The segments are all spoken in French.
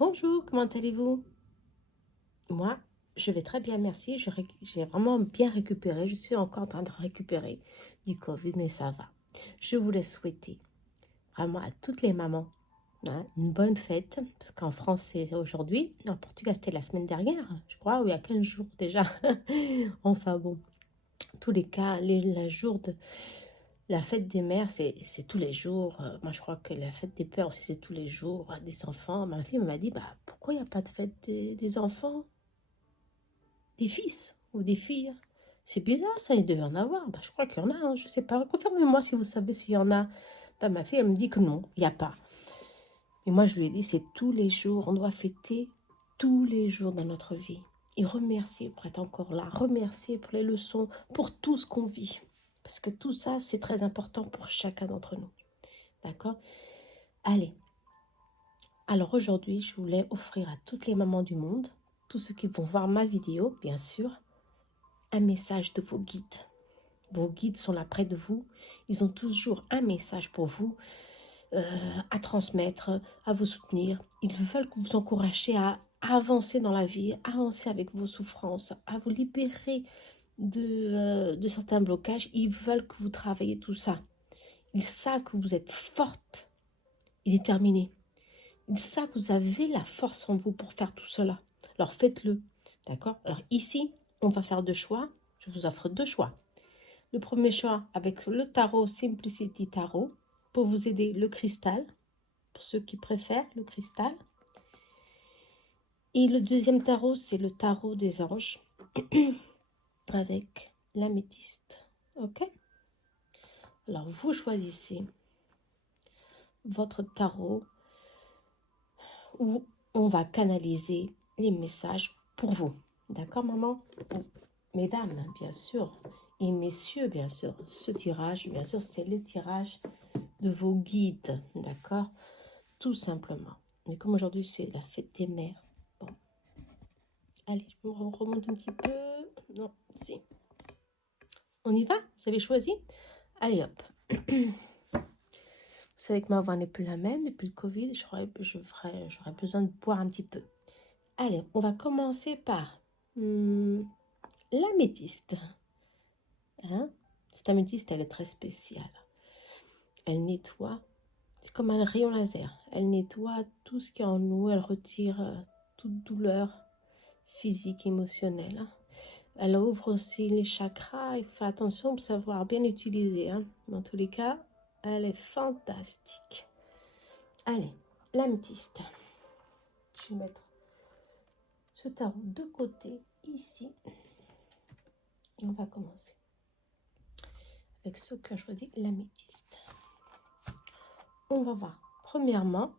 Bonjour, comment allez-vous? Moi, je vais très bien, merci. J'ai vraiment bien récupéré. Je suis encore en train de récupérer du Covid, mais ça va. Je voulais souhaiter vraiment à toutes les mamans une bonne fête, parce qu'en France, c'est aujourd'hui. En Portugal, c'était la semaine dernière, je crois, ou il y a 15 jours déjà. Enfin bon, en tous les cas, la jour de la fête des mères, c'est tous les jours. Moi, je crois que la fête des pères aussi, c'est tous les jours. Des enfants. Ma fille m'a dit, bah, pourquoi il n'y a pas de fête des enfants? Des fils ou des filles? C'est bizarre, ça, il devait en avoir. Bah, je crois qu'il y en a, hein, je sais pas. Confirmez-moi si vous savez s'il y en a. Bah, ma fille, elle me dit que non, il n'y a pas. Mais moi, je lui ai dit, c'est tous les jours. On doit fêter tous les jours dans notre vie. Et remercier pour être encore là. Remercier pour les leçons, pour tout ce qu'on vit. Parce que tout ça, c'est très important pour chacun d'entre nous. D'accord? Allez. Alors aujourd'hui, je voulais offrir à toutes les mamans du monde, tous ceux qui vont voir ma vidéo, bien sûr, un message de vos guides. Vos guides sont là près de vous. Ils ont toujours un message pour vous à transmettre, à vous soutenir. Ils veulent que vous encourager à avancer dans la vie, à avancer avec vos souffrances, à vous libérer de certains blocages. Ils veulent que vous travaillez tout ça. Ils savent que vous êtes forte et déterminée. Ils savent que vous avez la force en vous pour faire tout cela. Alors faites-le. D'accord? Alors ici, on va faire deux choix. Je vous offre deux choix. Le premier choix avec le tarot Simplicity Tarot pour vous aider, le cristal, pour ceux qui préfèrent le cristal. Et le deuxième tarot, c'est le tarot des anges avec l'améthyste. Ok? Alors vous choisissez votre tarot où on va canaliser les messages pour vous. D'accord, maman? Mesdames, bien sûr, et messieurs, bien sûr. Ce tirage, bien sûr, c'est le tirage de vos guides, d'accord? Tout simplement. Mais comme aujourd'hui, c'est la fête des mères. Bon. Allez, je vous remonte un petit peu. Non, si. On y va? Vous avez choisi? Allez, hop. Vous savez que ma voix n'est plus la même depuis le Covid. J'aurais besoin de boire un petit peu. Allez, on va commencer par l'améthyste. Hein? Cette améthyste, elle est très spéciale. Elle nettoie. C'est comme un rayon laser. Elle nettoie tout ce qui est en nous. Elle retire toute douleur physique, émotionnelle. Hein. Elle ouvre aussi les chakras. Il faut faire attention pour savoir bien utiliser. Hein. Dans tous les cas, elle est fantastique. Allez, l'améthyste. Je vais mettre ce tarot de côté, ici. Et on va commencer avec ceux qui ont choisi l'améthyste. On va voir, premièrement,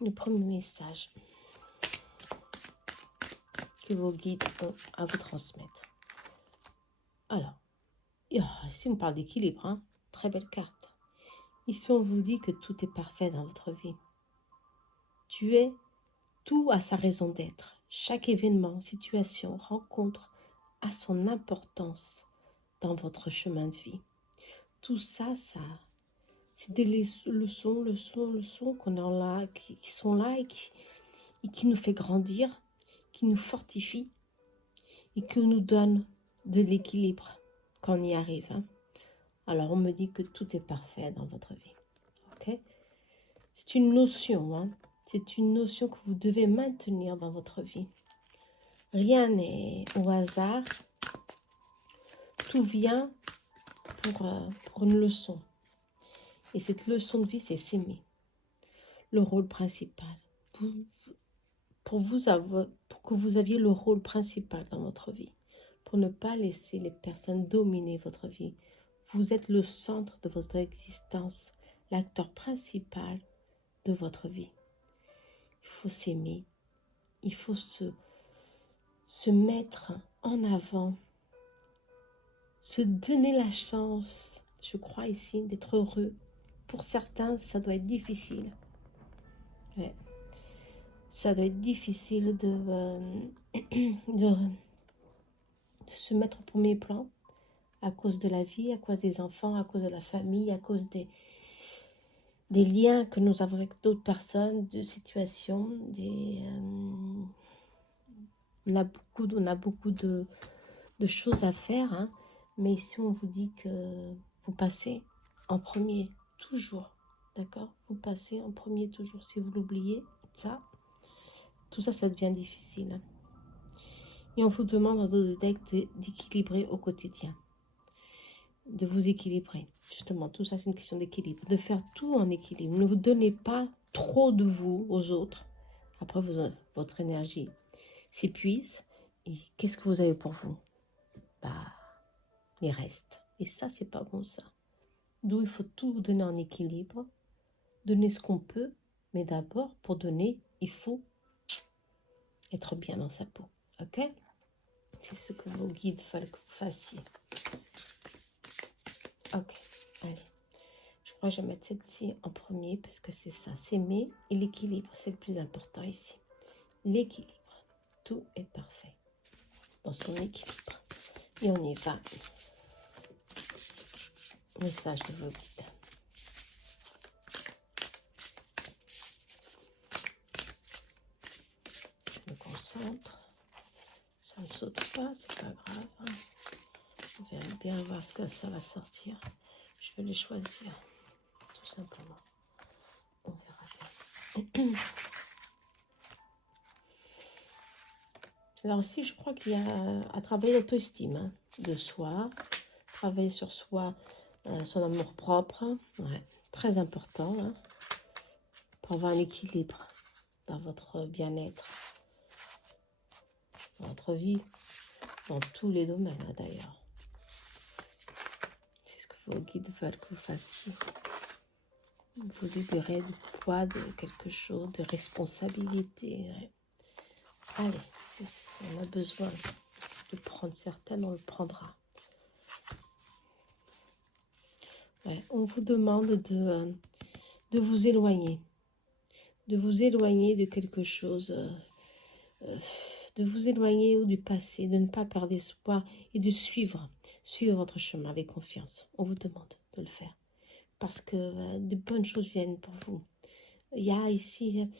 le premier message que vos guides ont à vous transmettre. Alors, ici on parle d'équilibre, hein? Très belle carte. Ici on vous dit que tout est parfait dans votre vie. Tu es tout à sa raison d'être. Chaque événement, situation, rencontre a son importance dans votre chemin de vie. Tout ça, c'est des leçons qu'on a là, qui sont là et qui nous fait grandir, qui nous fortifie et qui nous donne de l'équilibre quand on y arrive. Hein. Alors, on me dit que tout est parfait dans votre vie. Ok? C'est une notion, hein? C'est une notion que vous devez maintenir dans votre vie. Rien n'est au hasard. Tout vient pour une leçon. Et cette leçon de vie, c'est s'aimer. Le rôle principal. Pour que vous aviez le rôle principal dans votre vie. Pour ne pas laisser les personnes dominer votre vie. Vous êtes le centre de votre existence, l'acteur principal de votre vie. Il faut s'aimer. Il faut se mettre en avant. Se donner la chance, je crois ici, d'être heureux. Pour certains, ça doit être difficile. Ouais. Ça doit être difficile de se mettre au premier plan à cause de la vie, à cause des enfants, à cause de la famille, à cause des liens que nous avons avec d'autres personnes, de situations, on a beaucoup de choses à faire, hein, mais ici on vous dit que vous passez en premier, toujours, d'accord? Vous passez en premier toujours. Si vous l'oubliez, ça, tout ça, ça devient difficile, hein. Et on vous demande en dos de deck d'équilibrer au quotidien, de vous équilibrer. Justement, tout ça, c'est une question d'équilibre, de faire tout en équilibre. Ne vous donnez pas trop de vous aux autres. Après, votre énergie s'épuise. Et qu'est-ce que vous avez pour vous? Bah, les restes. Et ça, c'est pas bon, ça. D'où il faut tout donner en équilibre, donner ce qu'on peut, mais d'abord, pour donner, il faut être bien dans sa peau. Ok? C'est ce que vos guides veulent que vous fassiez. Ok, allez. Je crois que je vais mettre celle-ci en premier parce que c'est ça, s'aimer et l'équilibre, c'est le plus important ici. L'équilibre, tout est parfait dans son équilibre. Et on y va. Message de vos guides. Je me concentre. Ça ne saute pas, c'est pas grave. On va bien voir ce que ça va sortir. Je vais les choisir, tout simplement. On verra bien. Alors ici, je crois qu'il y a à travailler l'auto-estime, hein, de soi, travailler sur soi, son amour propre, ouais, très important, hein, pour avoir un équilibre dans votre bien-être, dans votre vie, dans tous les domaines, hein, d'ailleurs. C'est ce que vos guides veulent que vous fassiez. Vous libérer du poids de quelque chose, de responsabilité. Ouais. Allez, si on a besoin de prendre certaines, on le prendra. Ouais, on vous demande de vous éloigner. De vous éloigner de quelque chose, de vous éloigner du passé, de ne pas perdre espoir et de suivre votre chemin avec confiance. On vous demande de le faire parce que de bonnes choses viennent pour vous. Il y a ici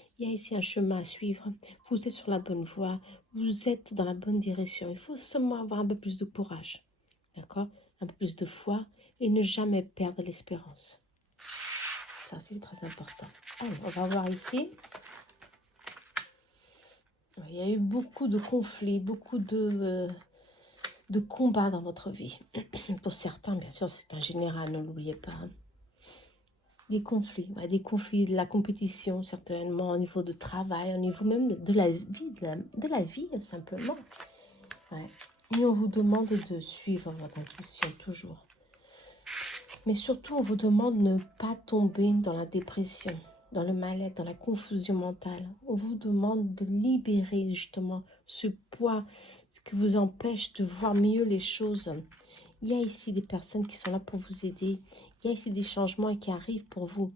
un chemin à suivre. Vous êtes sur la bonne voie, vous êtes dans la bonne direction. Il faut seulement avoir un peu plus de courage, d'accord? Un peu plus de foi et ne jamais perdre l'espérance. Ça, c'est très important. Alors, on va voir ici. Il y a eu beaucoup de conflits, beaucoup de combats dans votre vie. Pour certains, bien sûr, c'est un général, ne l'oubliez pas. Hein. Des conflits, de la compétition, certainement, au niveau de travail, au niveau même de la vie, de la vie, simplement. Ouais. Et on vous demande de suivre votre intuition, toujours. Mais surtout, on vous demande de ne pas tomber dans la dépression, dans le mal-être, dans la confusion mentale. On vous demande de libérer justement ce poids, ce qui vous empêche de voir mieux les choses. Il y a ici des personnes qui sont là pour vous aider. Il y a ici des changements qui arrivent pour vous.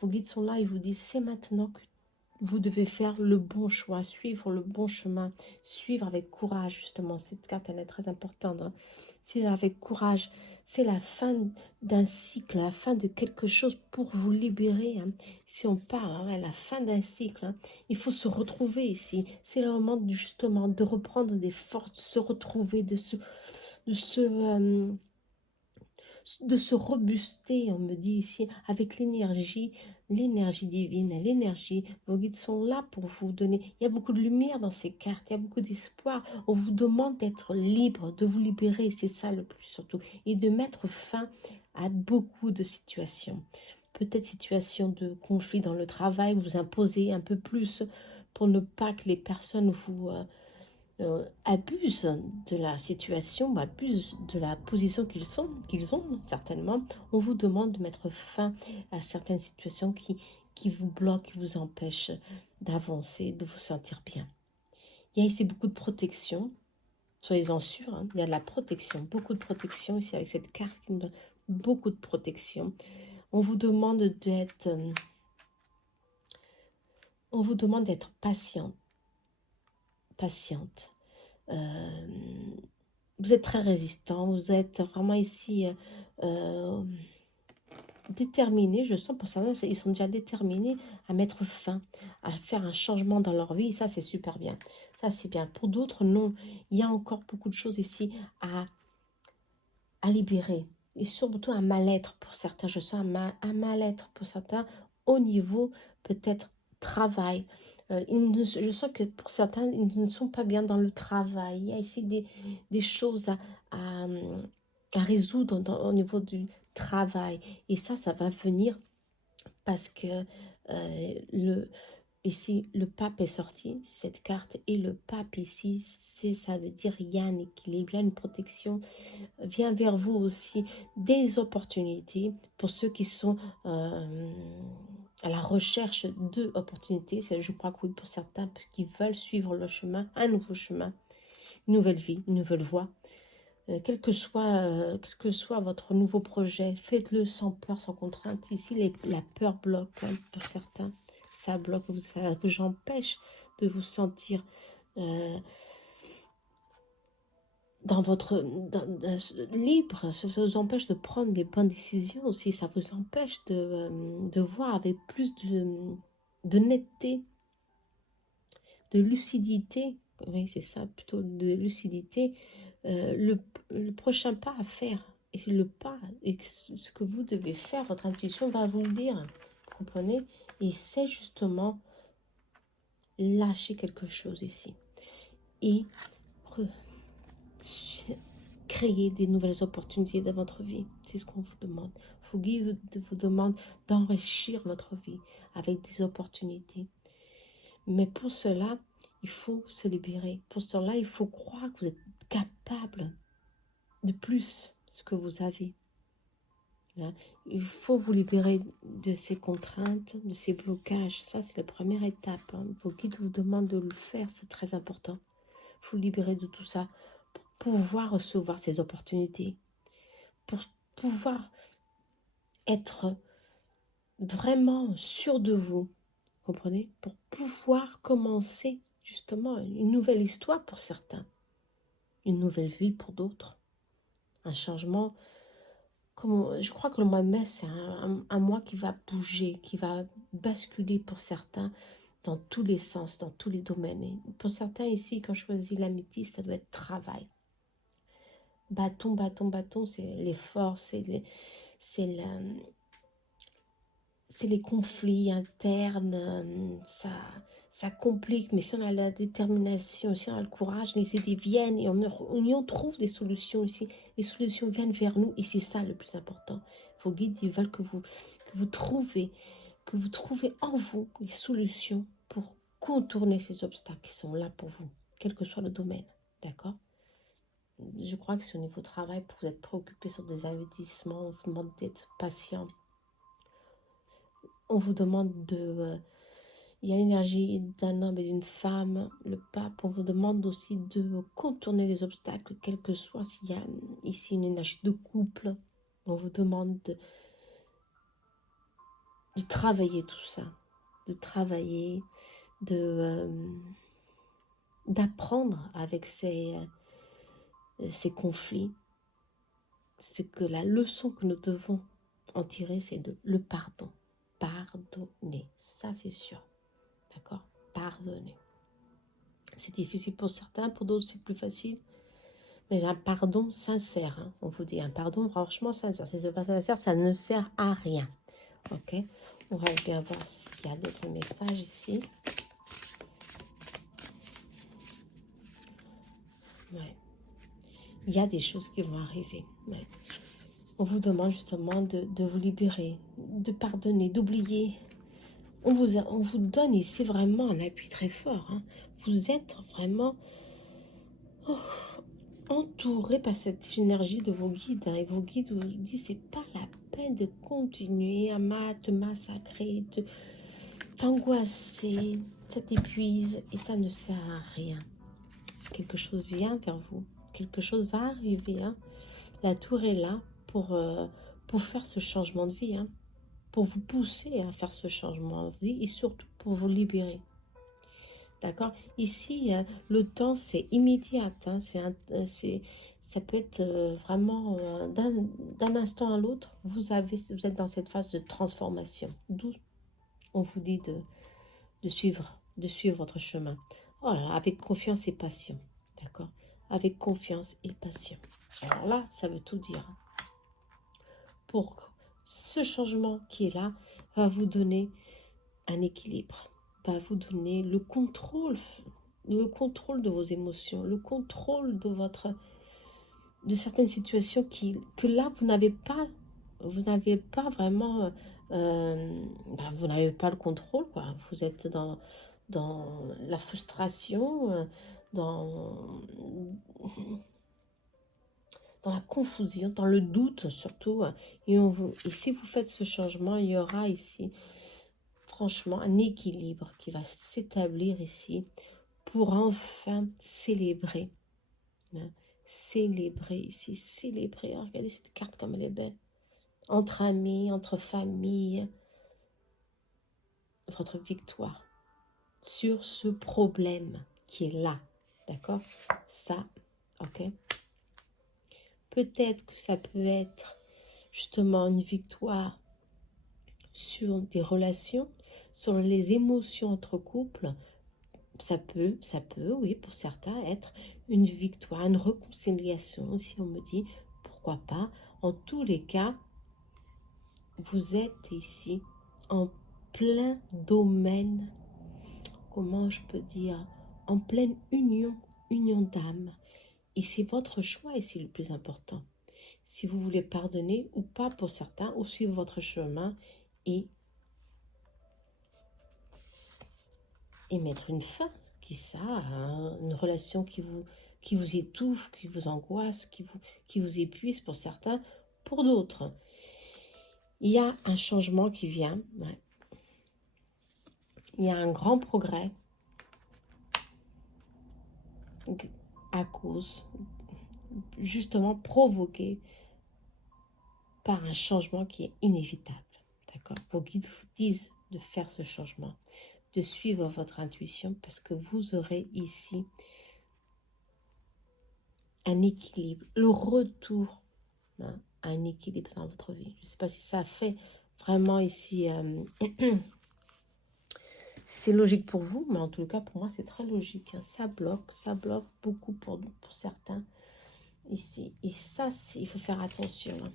Vos guides sont là et vous disent, c'est maintenant que vous devez faire le bon choix, suivre le bon chemin, suivre avec courage, justement. Cette carte, elle est très importante. Hein. Suivre avec courage. C'est la fin d'un cycle, la fin de quelque chose pour vous libérer. Hein. Si on parle, hein, la fin d'un cycle, hein, il faut se retrouver ici. C'est le moment, justement, de reprendre des forces, de se retrouver, de se robuster, on me dit ici, avec l'énergie divine, l'énergie. Vos guides sont là pour vous donner. Il y a beaucoup de lumière dans ces cartes, il y a beaucoup d'espoir. On vous demande d'être libre, de vous libérer, c'est ça le plus surtout. Et de mettre fin à beaucoup de situations. Peut-être situations de conflit dans le travail, vous imposez un peu plus pour ne pas que les personnes vous... abusent de la situation, abusent de la position qu'ils ont certainement. On vous demande de mettre fin à certaines situations qui vous bloquent, qui vous empêchent d'avancer, de vous sentir bien. Il y a ici beaucoup de protection, soyez-en sûrs, hein. Il y a de la protection, beaucoup de protection ici avec cette carte qui nous donne beaucoup de protection. On vous demande d'être patiente. Vous êtes très résistant, vous êtes vraiment ici déterminés, je sens pour certains, ils sont déjà déterminés à mettre fin, à faire un changement dans leur vie. Et ça, c'est super bien. Ça, c'est bien. Pour d'autres, non. Il y a encore beaucoup de choses ici à libérer. Et surtout un mal-être pour certains. Je sens un mal-être pour certains au niveau peut-être travail. Je sens que pour certains, ils ne sont pas bien dans le travail. Il y a ici des choses à résoudre au niveau du travail. Et ça va venir parce que ici, le pape est sorti, cette carte, et le pape ici, ça veut dire il y a un équilibre, il y a une protection, vient vers vous aussi des opportunités pour ceux qui sont à la recherche d'opportunités. Je crois que oui, pour certains, parce qu'ils veulent suivre le chemin, un nouveau chemin, une nouvelle vie, une nouvelle voie. Quel que soit votre nouveau projet, faites-le sans peur, sans contrainte. Ici, la peur bloque hein, pour certains. Ça bloque, ça vous empêche de vous sentir libre. Ça vous empêche de prendre des bonnes décisions aussi. Ça vous empêche de voir avec plus de netteté, de lucidité. Oui, c'est ça, plutôt de lucidité. Le prochain pas à faire. Et le pas, et ce que vous devez faire, votre intuition va vous le dire. Vous comprenez? Et c'est justement lâcher quelque chose ici. Et créer des nouvelles opportunités dans votre vie. C'est ce qu'on vous demande. Vos guides vous demandent d'enrichir votre vie avec des opportunités. Mais pour cela, il faut se libérer. Pour cela, il faut croire que vous êtes capable de plus ce que vous avez. Hein? Il faut vous libérer de ces contraintes, de ces blocages. Ça, c'est la première étape. Hein. Vos guides vous demandent de le faire, c'est très important. Il faut vous libérer de tout ça pour pouvoir recevoir ces opportunités, pour pouvoir être vraiment sûr de vous, comprenez? Pour pouvoir commencer justement une nouvelle histoire pour certains, une nouvelle vie pour d'autres, un changement. Je crois que le mois de mai, c'est un mois qui va bouger, qui va basculer pour certains dans tous les sens, dans tous les domaines. Et pour certains ici, quand je choisis l'améthyste, ça doit être travail. Bâton, bâton, bâton, c'est l'effort, c'est les conflits internes, ça complique, mais si on a la détermination, si on a le courage, les idées viennent et on y trouve des solutions ici. Les solutions viennent vers nous et c'est ça le plus important. Vos guides, ils veulent que vous trouvez en vous les solutions pour contourner ces obstacles qui sont là pour vous, quel que soit le domaine, d'accord? Je crois que c'est au niveau travail, pour vous être préoccupé sur des investissements, on vous demande d'être patient. On vous demande il y a l'énergie d'un homme et d'une femme, le pape. On vous demande aussi de contourner les obstacles, quel que soit s'il y a ici une énergie de couple. On vous demande de travailler tout ça, de travailler, d'apprendre avec ces conflits. C'est que la leçon que nous devons en tirer, c'est le pardon. Pardonner, ça c'est sûr. D'accord? Pardonner. C'est difficile pour certains, pour d'autres c'est plus facile. Mais un pardon sincère, hein. On vous dit un pardon franchement sincère. Si ce n'est pas sincère, ça ne sert à rien. Ok? On va bien voir s'il y a d'autres messages ici. Ouais. Il y a des choses qui vont arriver. Ouais. On vous demande justement de vous libérer, de pardonner, d'oublier. On vous donne ici vraiment un appui très fort. Hein. Vous êtes vraiment entouré par cette énergie de vos guides. Hein, et vos guides vous disent, c'est pas la peine de continuer à te massacrer, de t'angoisser, ça t'épuise et ça ne sert à rien. Quelque chose vient vers vous. Quelque chose va arriver. Hein. La tour est là pour faire ce changement de vie. Hein. Pour vous pousser à faire ce changement de vie et surtout pour vous libérer. D'accord? Ici, le temps, c'est immédiat. Hein, Ça peut être vraiment d'un instant à l'autre, vous êtes dans cette phase de transformation. D'où on vous dit de suivre votre chemin. Oh là là, avec confiance et passion. D'accord? Avec confiance et passion. Alors là, ça veut tout dire. Pour ce changement qui est là, va vous donner un équilibre, va vous donner le contrôle de vos émotions, le contrôle de certaines situations que là, vous n'avez pas vraiment, vous n'avez pas le contrôle, quoi. Vous êtes dans la frustration, dans la confusion, dans le doute surtout. Et si vous faites ce changement, il y aura ici, franchement, un équilibre qui va s'établir ici pour enfin célébrer. Hein, célébrer ici, célébrer. Oh, regardez cette carte comme elle est belle. Entre amis, entre familles, votre victoire sur ce problème qui est là. D'accord? Ça, ok? Peut-être que ça peut être justement une victoire sur des relations, sur les émotions entre couples. Ça peut, oui, pour certains, être une victoire, une réconciliation, si on me dit, pourquoi pas. En tous les cas, vous êtes ici en plein domaine, comment je peux dire, en pleine union d'âme. Et c'est votre choix ici le plus important. Si vous voulez pardonner ou pas pour certains, ou suivre votre chemin et mettre une fin, qui ça, à une relation qui vous étouffe, qui vous angoisse, qui vous épuise pour certains, pour d'autres. Il y a un changement qui vient, ouais. Il y a un grand progrès à cause, justement provoqué par un changement qui est inévitable. D'accord? Vos guides vous disent de faire ce changement, de suivre votre intuition, parce que vous aurez ici un équilibre, le retour, hein, à un équilibre dans votre vie. Je ne sais pas si ça fait vraiment ici, c'est logique pour vous, mais en tout cas pour moi c'est très logique. Hein. Ça bloque beaucoup pour certains ici. Et ça, il faut faire attention, hein,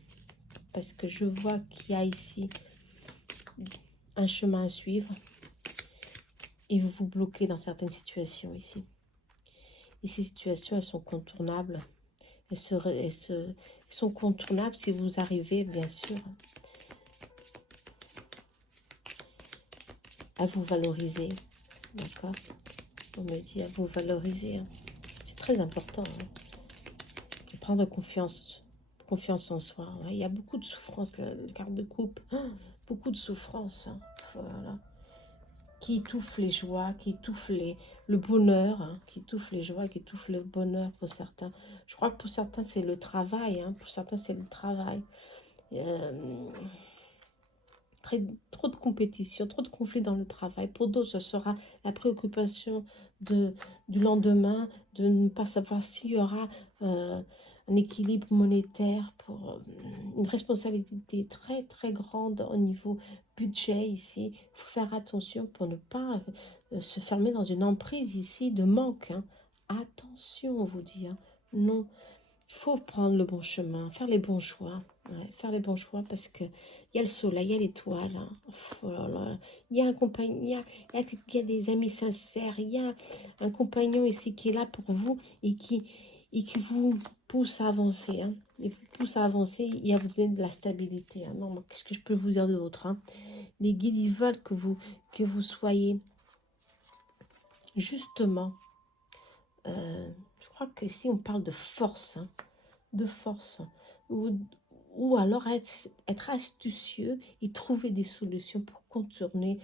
parce que je vois qu'il y a ici un chemin à suivre et vous vous bloquez dans certaines situations ici. Et ces situations, elles sont contournables. Elles sont contournables si vous arrivez, bien sûr, à vous valoriser. D'accord? On me dit à vous valoriser. Hein. C'est très important. Hein. Et prendre confiance en soi. Ouais, il y a beaucoup de souffrance, la carte de coupe. Oh, beaucoup de souffrance. Hein. Voilà. Qui étouffe les joies, qui étouffe le bonheur, hein, qui étouffe les joies, qui étouffe le bonheur pour certains. Je crois que pour certains, c'est le travail. Hein, pour certains, c'est le travail. Trop de compétition, trop de conflits dans le travail. Pour d'autres, ce sera la préoccupation du lendemain, de ne pas savoir s'il y aura un équilibre monétaire, pour une responsabilité très très grande au niveau budget ici. Il faut faire attention pour ne pas se fermer dans une emprise ici de manque. Hein. Attention, on vous dit. Hein. Non, il faut prendre le bon chemin, faire les bons choix. Ouais, faire les bons choix parce que il y a le soleil, il y a l'étoile. Hein. Oh là là. Il y a un compagnon, il y a des amis sincères, il y a un compagnon ici qui est là pour vous et qui vous pousse à avancer. Hein. Il vous pousse à avancer et à vous donner de la stabilité. Hein. Non, qu'est-ce que je peux vous dire d'autre? Hein? Les guides, ils veulent que vous soyez justement, je crois que ici on parle de force, hein, de force, ou alors être astucieux et trouver des solutions pour contourner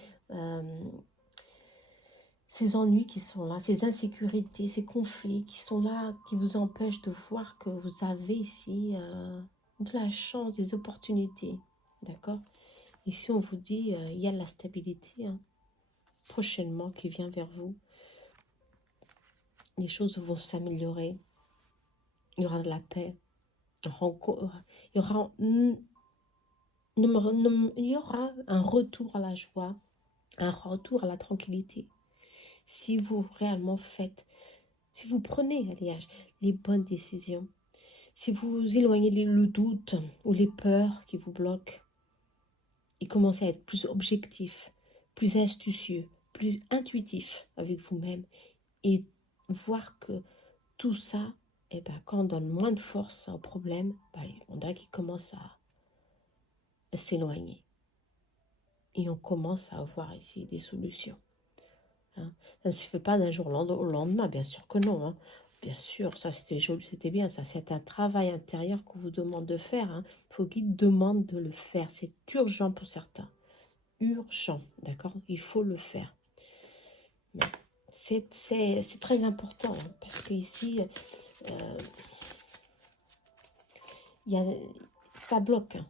ces ennuis qui sont là, ces insécurités, ces conflits qui sont là, qui vous empêchent de voir que vous avez ici de la chance, des opportunités. D'accord? Ici, on vous dit, il y a de la stabilité, hein, prochainement qui vient vers vous. Les choses vont s'améliorer. il y aura de la paix, il y aura, il y aura un retour à la joie, un retour à la tranquillité. Si vous réellement faites, si vous prenez les bonnes décisions, si vous éloignez le doute ou les peurs qui vous bloquent et commencez à être plus objectif, plus astucieux, plus intuitif avec vous-même et voir que tout ça, eh ben, quand on donne moins de force au problème, ben, on dirait qu'il commence à s'éloigner. Et on commence à avoir ici des solutions. Hein. Ça ne se fait pas d'un jour au lendemain, bien sûr que non. Hein. Bien sûr, ça c'était joli, c'était bien. Ça, c'est un travail intérieur qu'on vous demande de faire. Hein. Il faut qu'il demande de le faire. C'est urgent pour certains. Urgent, d'accord? Il faut le faire. C'est très important hein, parce qu'ici, ça bloque. Hein.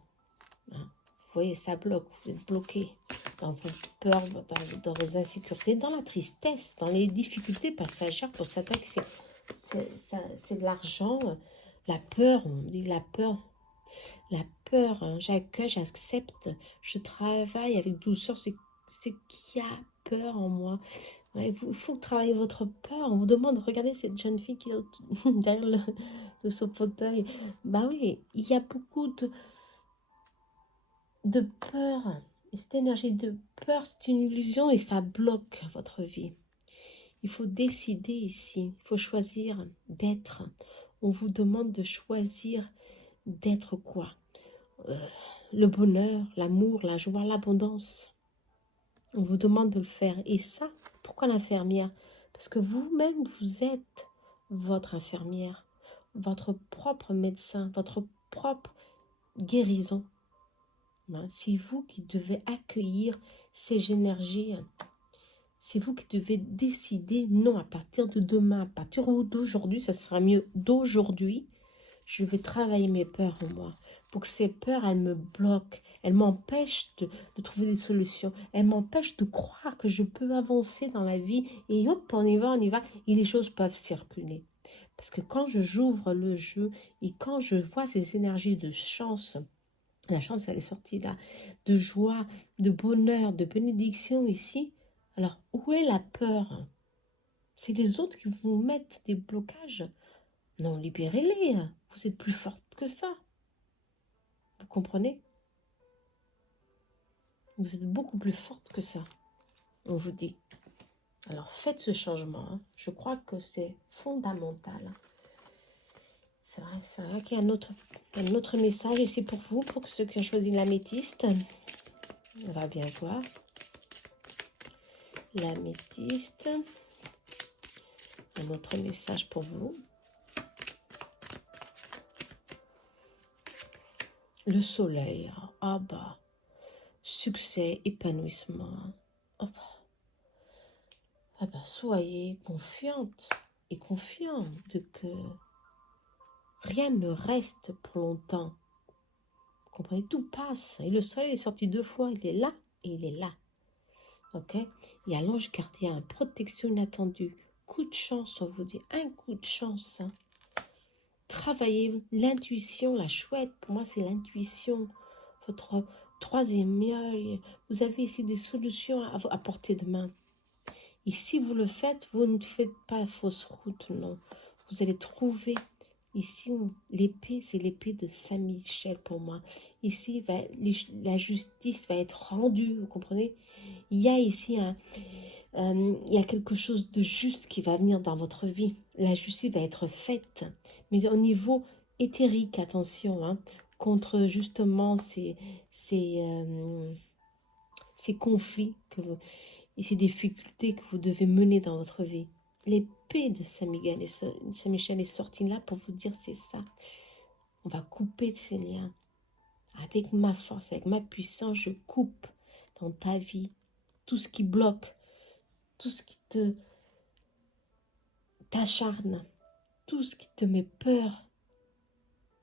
Vous voyez, ça bloque. Vous êtes bloqué dans vos peurs, dans vos insécurités, dans la tristesse, dans les difficultés passagères. Pour certains, c'est de l'argent. La peur, on dit la peur. La peur, hein, j'accueille, j'accepte, je travaille avec douceur ce qui a peur en moi. Ouais, il faut travailler votre peur. On vous demande, regardez cette jeune fille qui est derrière son fauteuil. Bah oui, il y a beaucoup de peur. Et cette énergie de peur, c'est une illusion et ça bloque votre vie. Il faut décider ici, il faut choisir d'être. On vous demande de choisir d'être quoi? Le bonheur, l'amour, la joie, l'abondance. On vous demande de le faire. Et ça, pourquoi l'infirmière? Parce que vous-même, vous êtes votre infirmière, votre propre médecin, votre propre guérison. C'est vous qui devez accueillir ces énergies. C'est vous qui devez décider, non, à partir de demain, à partir d'aujourd'hui, ça sera mieux d'aujourd'hui, je vais travailler mes peurs en moi. Pour que ces peurs, elles me bloquent, elles m'empêchent de trouver des solutions, elles m'empêchent de croire que je peux avancer dans la vie et hop, on y va, et les choses peuvent circuler. Parce que quand j'ouvre le jeu et quand je vois ces énergies de chance, la chance, elle est sortie là, de joie, de bonheur, de bénédiction ici, alors où est la peur? C'est les autres qui vous mettent des blocages. Non, libérez-les. Vous êtes plus forte que ça. Vous comprenez? Vous êtes beaucoup plus forte que ça. On vous dit. Alors faites ce changement. Hein. Je crois que c'est fondamental. C'est vrai qu'il y a un autre message ici pour vous, pour ceux qui ont choisi l'améthyste. On va bien voir. L'améthyste. Un autre message pour vous. Le soleil. Ah bah. Succès, épanouissement. Ah bah, soyez confiante et confiant de que rien ne reste pour longtemps. Vous comprenez, tout passe. Et le soleil est sorti 2 fois. Il est là et il est là. Ok? Il y a l'ange gardien, protection inattendue. Coup de chance, on vous dit. Un coup de chance. Hein. Travaillez l'intuition, la chouette. Pour moi, c'est l'intuition. Votre troisième œil. Vous avez ici des solutions à portée de main. Et si vous le faites, vous ne faites pas fausse route, non. Vous allez trouver, ici, l'épée, c'est l'épée de Saint-Michel pour moi. Ici, la justice va être rendue, vous comprenez? Il y a ici il y a quelque chose de juste qui va venir dans votre vie. La justice va être faite, mais au niveau éthérique, attention, hein, contre justement ces conflits et ces difficultés que vous devez mener dans votre vie. L'épée de Saint-Michel est sortie là pour vous dire c'est ça. On va couper ces liens. Avec ma force, avec ma puissance, je coupe dans ta vie tout ce qui bloque, tout ce qui t'acharne, tout ce qui te met peur,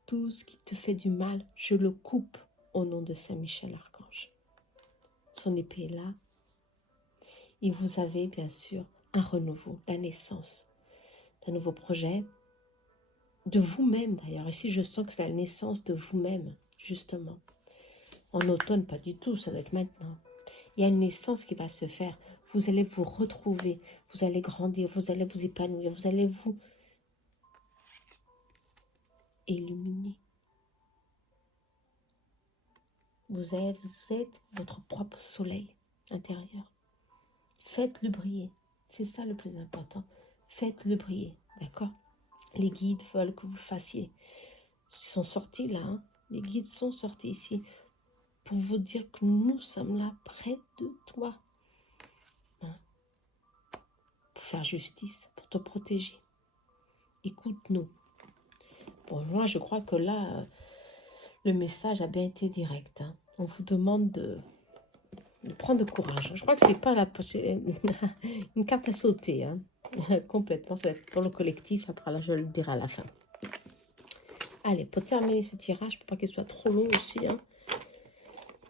tout ce qui te fait du mal, je le coupe au nom de Saint-Michel Archange. Son épée est là. Et vous avez bien sûr un renouveau, la naissance d'un nouveau projet, de vous-même d'ailleurs. Ici, je sens que c'est la naissance de vous-même, justement. En automne, pas du tout, ça doit être maintenant. Il y a une naissance qui va se faire. Vous allez vous retrouver, vous allez grandir, vous allez vous épanouir, vous allez vous illuminer. Vous êtes votre propre soleil intérieur. Faites-le briller. C'est ça le plus important. Faites-le briller, d'accord? Les guides veulent que vous le fassiez. Ils sont sortis là, hein? Les guides sont sortis ici pour vous dire que nous sommes là près de toi. Hein? Pour faire justice, pour te protéger. Écoute-nous. Bon, moi, je crois que là, le message a bien été direct. Hein? On vous demande de prendre courage. Je crois que c'est pas une carte à sauter. Hein? Complètement, ça va être pour le collectif. Après, là, je le dirai à la fin. Allez, pour terminer ce tirage, pour pas qu'il soit trop long aussi, hein,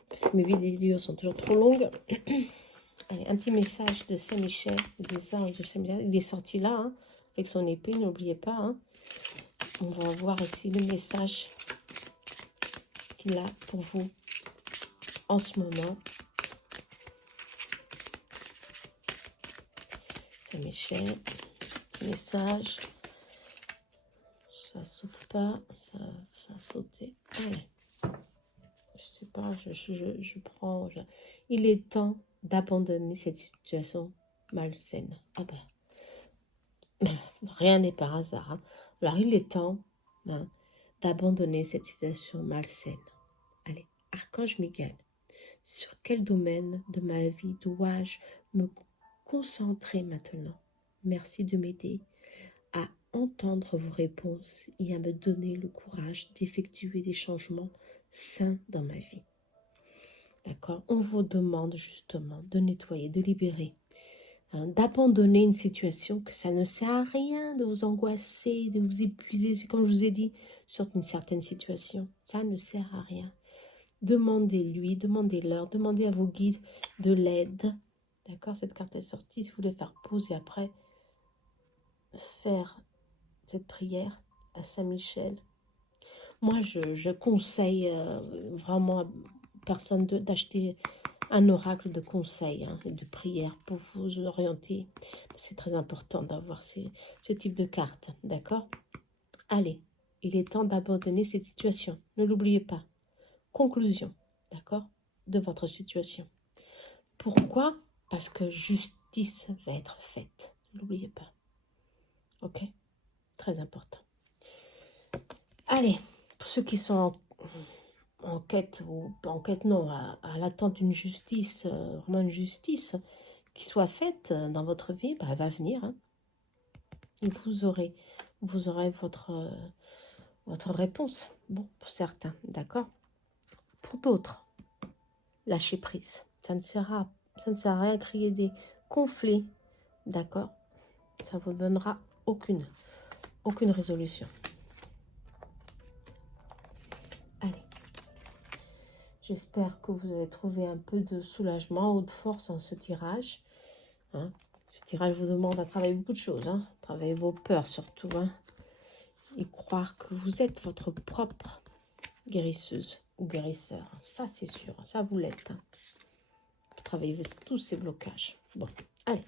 parce que mes vidéos sont toujours trop longues. Allez, un petit message de Saint-Michel, des anges de Saint-Michel. Il est sorti là, hein, avec son épée, n'oubliez pas. Hein. On va voir ici le message qu'il a pour vous en ce moment. Saint-Michel, message. Ça saute pas, ça a sauté. Allez. Je sais pas, je prends. Il est temps d'abandonner cette situation malsaine. Ah bah, rien n'est par hasard. Hein. Alors il est temps d'abandonner cette situation malsaine. Allez, Archange Miguel, sur quel domaine de ma vie dois-je me concentrer maintenant? Merci de m'aider à entendre vos réponses et à me donner le courage d'effectuer des changements sains dans ma vie. D'accord? On vous demande justement de nettoyer, de libérer, hein, d'abandonner une situation que ça ne sert à rien de vous angoisser, de vous épuiser. C'est comme je vous ai dit, sur une certaine situation, ça ne sert à rien. Demandez-lui, demandez-leur, demandez à vos guides de l'aide. D'accord? Cette carte est sortie, si vous voulez faire pause et après faire cette prière à Saint-Michel. Moi, je conseille vraiment à personne d'acheter un oracle de conseil, hein, de prière pour vous orienter. C'est très important d'avoir ce type de carte, d'accord? Allez, il est temps d'abandonner cette situation. Ne l'oubliez pas. Conclusion, d'accord, de votre situation. Pourquoi? Parce que justice va être faite. N'oubliez pas. Ok? Très important. Allez, pour ceux qui sont en quête, ou pas en quête, non, à l'attente d'une justice, vraiment une justice qui soit faite dans votre vie, bah, elle va venir. Hein. Et vous aurez votre réponse. Bon, pour certains, d'accord? Pour d'autres, lâchez prise. Ça ne sert à rien de créer des conflits, d'accord? Ça vous donnera aucune résolution. Allez, j'espère que vous avez trouvé un peu de soulagement ou de force en ce tirage. Hein? Ce tirage vous demande à travailler beaucoup de choses, hein? Travailler vos peurs surtout, hein? Et croire que vous êtes votre propre guérisseuse ou guérisseur. Ça, c'est sûr, ça vous l'êtes. Hein? Travaillez tous ces blocages. Bon, allez.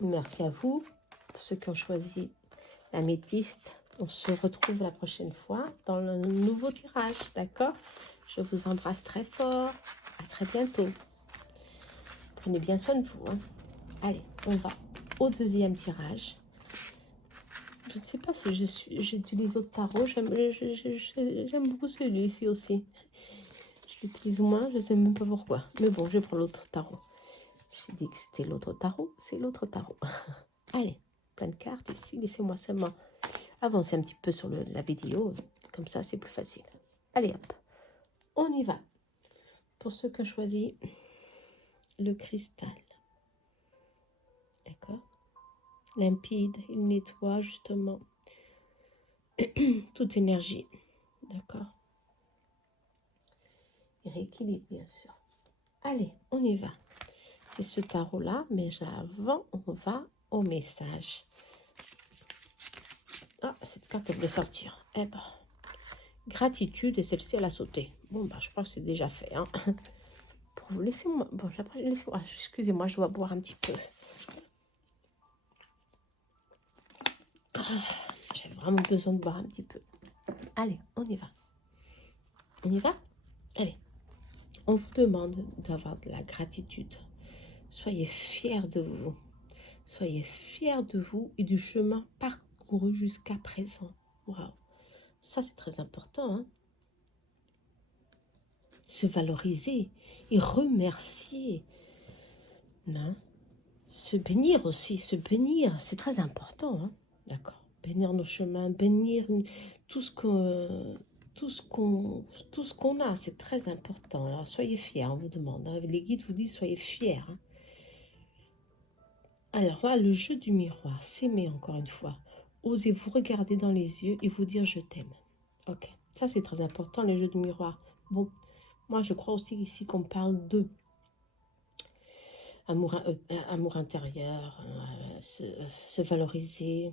Merci à vous, pour ceux qui ont choisi l'améthyste. On se retrouve la prochaine fois dans le nouveau tirage, d'accord? Je vous embrasse très fort. À très bientôt. Prenez bien soin de vous. Hein. Allez, on va au deuxième tirage. Je ne sais pas si j'utilise l'autre tarot. J'aime beaucoup celui-ci aussi. Je l'utilise moins, je ne sais même pas pourquoi. Mais bon, je prends l'autre tarot. J'ai dit que c'était l'autre tarot. C'est l'autre tarot. Allez, plein de cartes ici. Laissez-moi seulement avancer un petit peu sur la vidéo. Comme ça, c'est plus facile. Allez, hop. On y va. Pour ceux qui ont choisi le cristal. D'accord? Limpide, il nettoie justement toute énergie. D'accord? Il rééquilibre, bien sûr. Allez, on y va. C'est ce tarot-là, mais avant, on va au message cette carte, elle voulait sortir. Eh ben, gratitude, et celle-ci, elle a sauté. Bon, bah, je crois que c'est déjà fait. Hein. Pour vous, laissez-moi... Bon, laissez-moi... Excusez-moi, je dois boire un petit peu. J'ai vraiment besoin de boire un petit peu. Allez, on y va. On y va? Allez. On vous demande d'avoir de la gratitude. Soyez fiers de vous. Soyez fiers de vous et du chemin parcouru jusqu'à présent. Waouh. Ça, c'est très important. Hein? Se valoriser et remercier. Hein? Se bénir aussi. Se bénir, c'est très important. Hein? D'accord. Bénir nos chemins, bénir tout ce qu'on... Tout ce qu'on a, c'est très important. Alors, soyez fiers, on vous demande. Hein. Les guides vous disent, soyez fiers. Hein. Alors là, le jeu du miroir, s'aimer encore une fois. Osez vous regarder dans les yeux et vous dire, je t'aime. Ok, ça c'est très important, le jeu du miroir. Bon, moi je crois aussi ici qu'on parle de amour intérieur, se valoriser,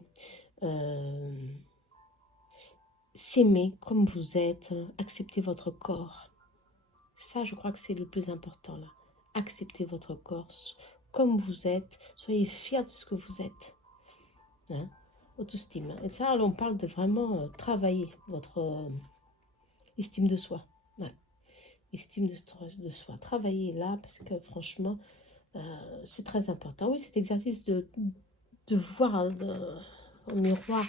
s'aimer comme vous êtes, accepter votre corps. Ça, je crois que c'est le plus important là. Acceptez votre corps comme vous êtes. Soyez fiers de ce que vous êtes. Hein? Autoestime. Et ça, on parle de vraiment travailler votre estime de soi. Ouais. Estime de soi. Travaillez là parce que franchement, c'est très important. Oui, cet exercice de voir au miroir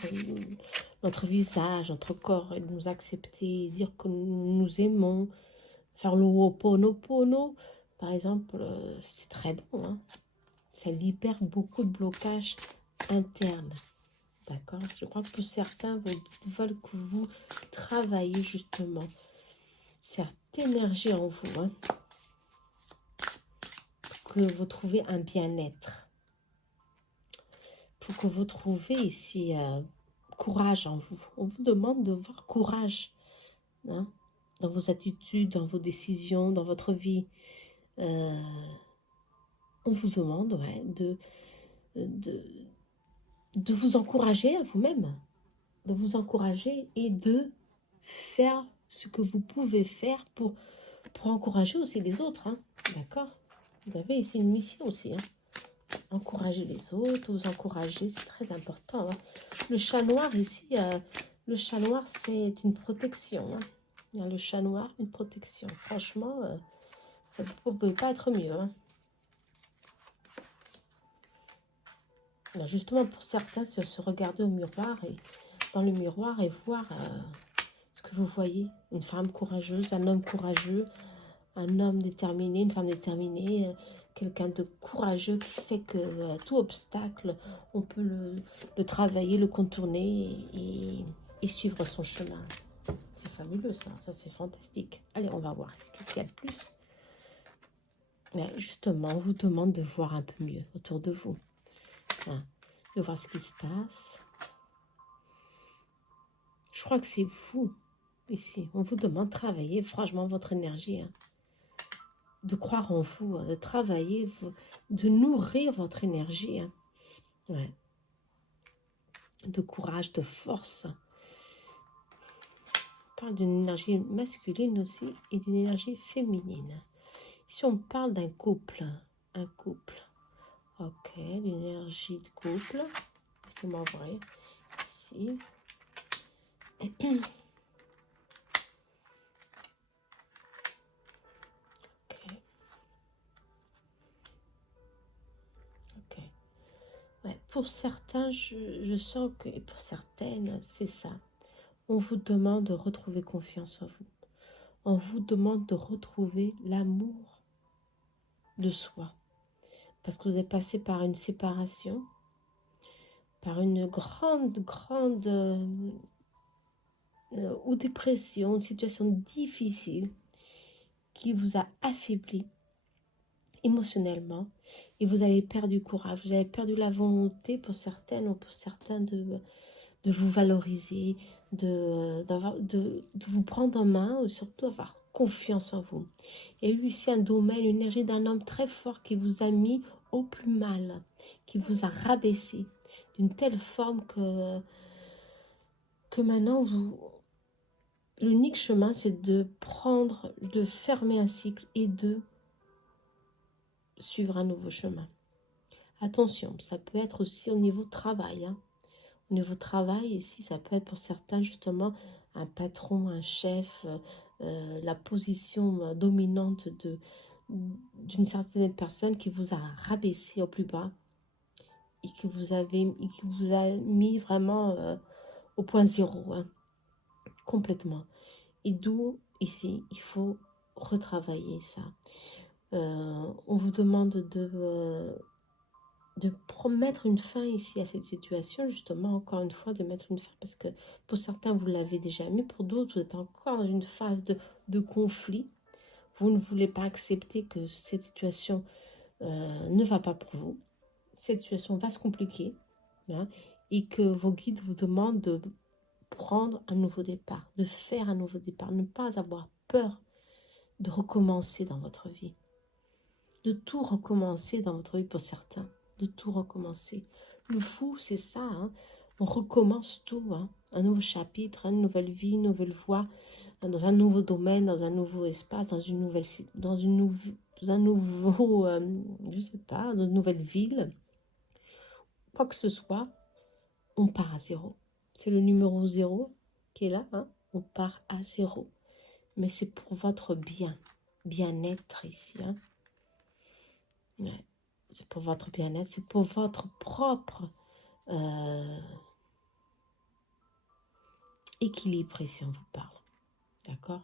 notre visage, notre corps et de nous accepter, dire que nous nous aimons, faire le Ho'oponopono, par exemple, c'est très bon. Hein. Ça libère beaucoup de blocages internes. D'accord? Je crois que pour certains, vos guides veulent que vous travaillez justement cette énergie en vous. Hein, pour que vous trouviez un bien-être. Pour que vous trouviez ici courage en vous. On vous demande de voir courage. Hein, dans vos attitudes, dans vos décisions, dans votre vie. On vous demande de vous encourager à vous-même. De vous encourager et de faire ce que vous pouvez faire pour encourager aussi les autres. Hein, d'accord? Vous avez ici une mission aussi. Hein. Encourager les autres, vous encourager, c'est très important. Hein. Le chat noir ici, le chat noir c'est une protection. Hein. Le chat noir, une protection. Franchement, ça ne peut pas être mieux. Hein. Alors justement, pour certains, se regarder au miroir et dans le miroir et voir ce que vous voyez. Une femme courageuse, un homme courageux, un homme déterminé, une femme déterminée, quelqu'un de courageux qui sait que tout obstacle, on peut le travailler, le contourner et suivre son chemin. C'est fabuleux ça, c'est fantastique. Allez, on va voir ce qu'il y a de plus. Mais justement, on vous demande de voir un peu mieux autour de vous. Hein, de voir ce qui se passe. Je crois que c'est vous, ici. On vous demande de travailler franchement votre énergie. Hein. De croire en vous, de travailler, de nourrir votre énergie. Hein. Ouais. De courage, de force. On parle d'une énergie masculine aussi et d'une énergie féminine. Ici, on parle d'un couple. Un couple. Ok, l'énergie de couple. Laissez-moi ouvrir ici. Ouais, pour certains, je sens que, et pour certaines, c'est ça. On vous demande de retrouver confiance en vous. On vous demande de retrouver l'amour de soi. Parce que vous êtes passé par une séparation, par une grande ou dépression, une situation difficile qui vous a affaibli émotionnellement et vous avez perdu courage, vous avez perdu la volonté pour certaines ou pour certains de vous valoriser, de vous prendre en main, ou surtout avoir confiance en vous. Il y a eu ici un domaine, une énergie d'un homme très fort qui vous a mis au plus mal, qui vous a rabaissé d'une telle forme que que maintenant, l'unique chemin, c'est de fermer un cycle et de suivre un nouveau chemin. Attention, ça peut être aussi au niveau travail. Hein. Au niveau travail, ici, ça peut être pour certains, justement, un patron, un chef, la position dominante d'une certaine personne qui vous a rabaissé au plus bas et qui vous a mis vraiment au point zéro, hein, complètement. Et d'où, ici, il faut retravailler ça. On vous demande de mettre une fin ici à cette situation, justement, encore une fois, de mettre une fin, parce que pour certains, vous l'avez déjà mis, pour d'autres, vous êtes encore dans une phase de conflit. Vous ne voulez pas accepter que cette situation ne va pas pour vous. Cette situation va se compliquer, hein, et que vos guides vous demandent de prendre un nouveau départ, de faire un nouveau départ, ne pas avoir peur de recommencer dans votre vie, de tout recommencer dans votre vie pour certains, de tout recommencer. Le fou, c'est ça, hein, on recommence tout, hein, un nouveau chapitre, une nouvelle vie, une nouvelle voie, dans un nouveau domaine, dans un nouveau espace, dans un nouveau, je sais pas, dans une nouvelle ville, quoi que ce soit, on part à zéro. C'est le numéro 0 qui est là, hein, on part à zéro. Mais c'est pour votre bien-être ici, hein. Ouais. C'est pour votre bien-être, c'est pour votre propre équilibre ici, on vous parle. D'accord?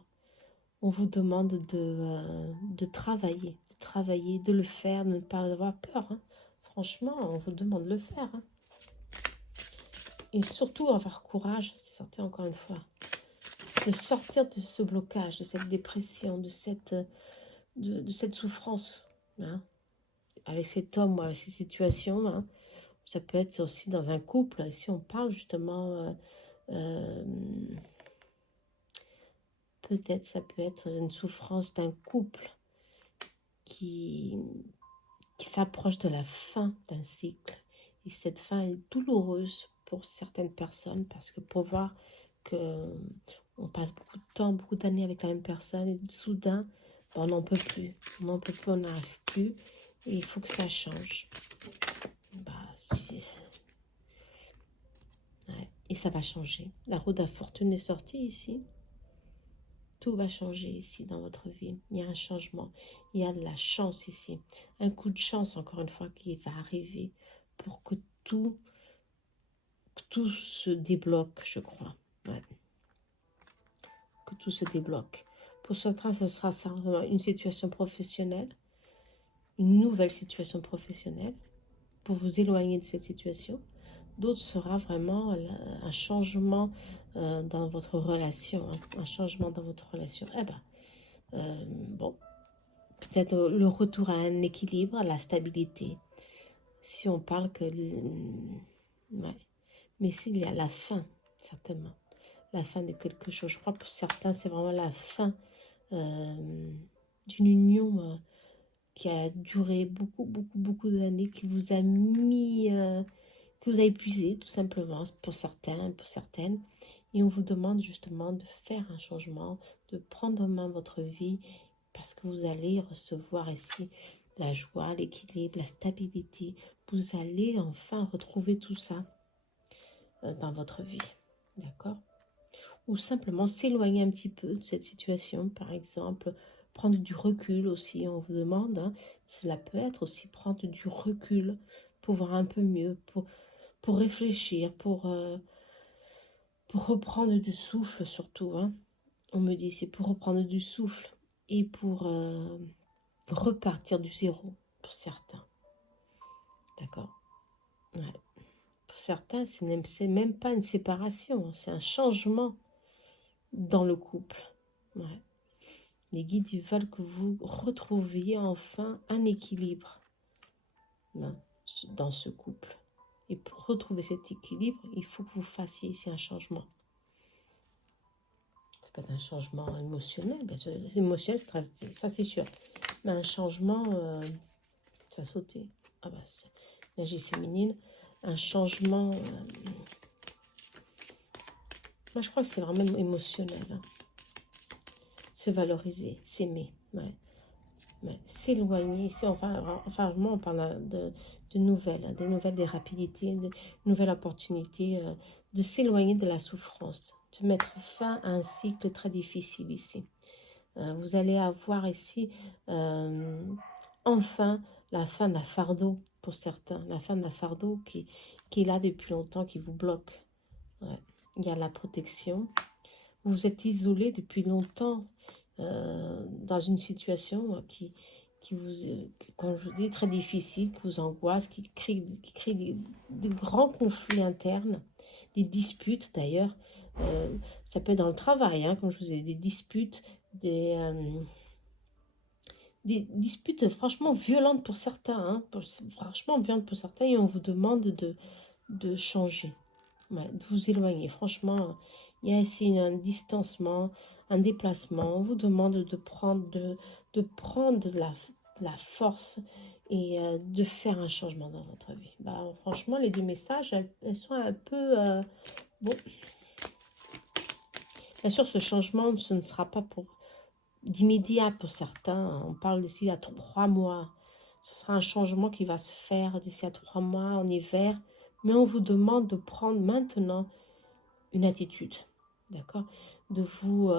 On vous demande de travailler, de le faire, de ne pas avoir peur. Hein. Franchement, on vous demande de le faire. Hein. Et surtout avoir courage, c'est sortir encore une fois, de sortir de ce blocage, de cette dépression, de cette souffrance. Hein. Avec cet homme ou avec ces situations, hein. Ça peut être aussi dans un couple. Ici, on parle justement, peut-être ça peut être une souffrance d'un couple qui s'approche de la fin d'un cycle. Et cette fin est douloureuse pour certaines personnes parce que pour voir que on passe beaucoup de temps, beaucoup d'années avec la même personne et soudain, on n'en peut plus. On n'en peut plus, on n'arrive plus. Et il faut que ça change. Ouais. Et ça va changer. La roue de la fortune est sortie ici. Tout va changer ici dans votre vie. Il y a un changement. Il y a de la chance ici. Un coup de chance, encore une fois, qui va arriver pour que tout se débloque, je crois. Ouais. Que tout se débloque. Pour certains, ce sera simplement une situation professionnelle, une nouvelle situation professionnelle, pour vous éloigner de cette situation. D'autres sera vraiment un changement dans votre relation, hein, un changement dans votre relation. Eh ben, bon, peut-être le retour à un équilibre, à la stabilité. Si on parle que... Ouais. Mais s'il y a la fin, certainement. La fin de quelque chose. Je crois que pour certains, c'est vraiment la fin d'une union qui a duré beaucoup d'années, qui vous a mis... que vous a épuisé, tout simplement, pour certains, pour certaines. Et on vous demande justement de faire un changement, de prendre en main votre vie, parce que vous allez recevoir ici la joie, l'équilibre, la stabilité. Vous allez enfin retrouver tout ça dans votre vie, d'accord? Ou simplement s'éloigner un petit peu de cette situation, par exemple, prendre du recul aussi, on vous demande. Hein. Cela peut être aussi prendre du recul pour voir un peu mieux, pour réfléchir, pour reprendre du souffle surtout. Hein. On me dit c'est pour reprendre du souffle et pour repartir du zéro pour certains. D'accord? Ouais. Pour certains, c'est même pas une séparation, c'est un changement dans le couple. Ouais. Les guides ils veulent que vous retrouviez enfin un équilibre dans ce couple. Et pour retrouver cet équilibre, il faut que vous fassiez ici un changement. Ça peut être un changement émotionnel, bien sûr. Émotionnel, ça c'est sûr. Mais un changement, ça a sauté. Ah bah, l'énergie féminine. Un changement Moi, je crois que c'est vraiment émotionnel. Hein. Se valoriser, s'aimer. Ouais. Ouais. S'éloigner. Enfin, vraiment, on parle de nouvelles, hein, des nouvelles, des rapidités, de nouvelles opportunités, de s'éloigner de la souffrance, de mettre fin à un cycle très difficile ici. Vous allez avoir ici, enfin, la fin d'un fardeau pour certains, la fin d'un fardeau qui est là depuis longtemps, qui vous bloque. Ouais. Il y a la protection. Vous êtes isolé depuis longtemps dans une situation qui vous, comme je vous dis, très difficile, qui vous angoisse, qui crée des grands conflits internes, des disputes d'ailleurs. Ça peut être dans le travail, hein, comme je vous ai dit, des disputes, des disputes franchement violentes pour certains, hein, franchement violentes pour certains, et on vous demande de changer. Ouais, de vous éloigner. Franchement, il y a ici un distancement, un déplacement. On vous demande de prendre de la force et de faire un changement dans votre vie. Bah, franchement, les deux messages, elles sont un peu... bon, bien sûr, ce changement, ce ne sera pas d'immédiat pour certains. On parle d'ici à 3 mois. Ce sera un changement qui va se faire d'ici à 3 mois en hiver. Mais on vous demande de prendre maintenant une attitude, d'accord, de vous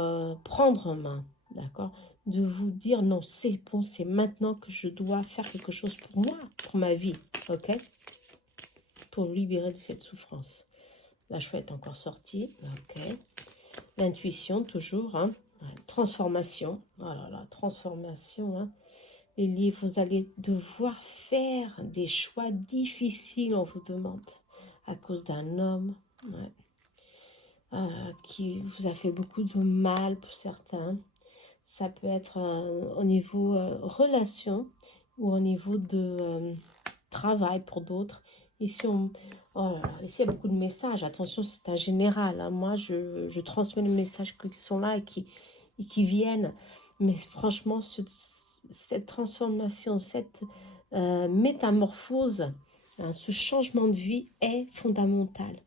prendre en main, d'accord, de vous dire non, c'est bon, c'est maintenant que je dois faire quelque chose pour moi, pour ma vie, ok, pour libérer de cette souffrance. La chouette est encore sortie, ok, l'intuition toujours, hein. Ouais. Transformation, oh là là, transformation, hein. Les livres, vous allez devoir faire des choix difficiles, on vous demande, à cause d'un homme, ouais. Qui vous a fait beaucoup de mal pour certains. Ça peut être au niveau relation ou au niveau de travail pour d'autres. Ici, oh là là, ici, il y a beaucoup de messages. Attention, c'est un général. Hein. Moi, je transmets les messages qui sont là et qui viennent. Mais franchement, cette transformation, cette métamorphose, hein, ce changement de vie est fondamental